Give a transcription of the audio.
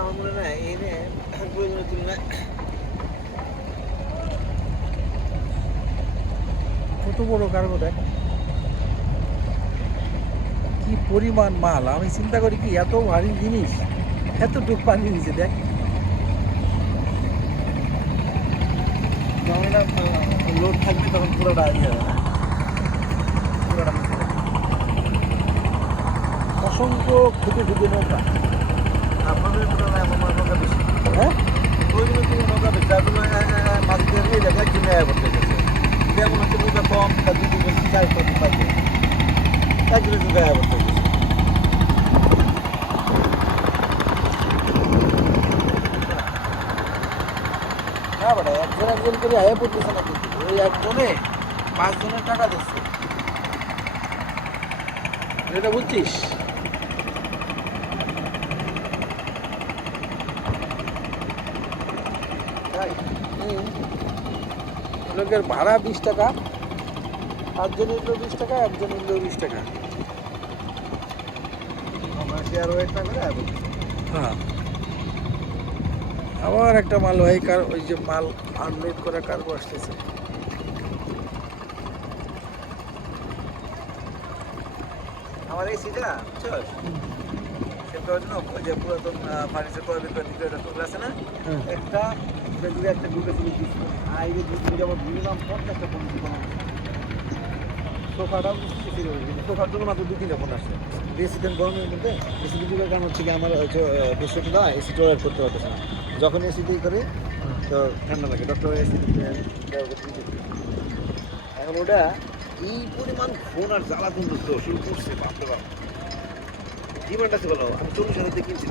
আমার মনে না এই নিয়ে প্রয়োজনের তুলনায় কত বড় কার্গো দেখ, কি পরিমাণ মাল। আমি চিন্তা করি কি এত ভারী জিনিস এতটুক পানি নিচে দেখ। যখন এটা লোড থাকবে তখন পুরোটা ইয়ে হবে না, পুরোটা মিশে যাবে। অসংখ্য খুঁটে খুঁটে নৌকা। আপনাদের তুলনায় আমার মনে হয় নৌকা বেশি। হ্যাঁ, প্রয়োজনের তুলনায় নৌকা বেশি, যার তুলনায় মাছ দিয়ে নিয়ে যাবে একদিন আয় করতে গেছে। যেমন হচ্ছে নৌকা কম, তার 2 জন 4 5 পাইছে একদিনের যুগে আয় করতে গেছে। না বেটা, একজন একজন করে আয়া পড়তেছে না কিন্তু, ওই একজনে 5 জনের টাকা দিচ্ছে, এটা বুঝছিস? তাই লোকের ভাড়া 20 টাকা, 5 জনের নিল 20 টাকা, একজনের নিল 20 টাকা। আমরা শেয়ার ওয়েটটা করে আয় করতেছি। হ্যাঁ, আবার একটা মালবাহী কার, ওই যে মাল আনলোড করা কার্গো আসতেছে। আমার এই সিটা বুঝছস, সেটা হচ্ছে না ওই যে পুরাতন ফার্নিচার ক্রয় বিক্রয় বিক্রয়টা তোর আছে না, হ্যাঁ, একটা দুটো একটা দুটো ছিল দিচ্ছিল। আর এই যে দুটো যেমন মিনিমাম 50টা ফোন দিচ্ছে। সোফাটাও ছিল, সোফার জন্য মাত্র 2-3টা ফোন আসছে। বেশি দিন গরমের মধ্যে এসি দিকে কারণ হচ্ছে কি আমার হচ্ছে বেশিটা না এসি টলারেট করতে পারতেছে না। যখন এসি দিয়ে করে তো ঠান্ডা লাগে, ডক্টর এসি দিতে এখন ওটা এই পরিমাণ ফোন আর জ্বালা কিন্তু শুরু করছে, বাপরে বাপ। ডিমান্ড আছে বলো, আমি 40,000 দিয়ে কিনছি।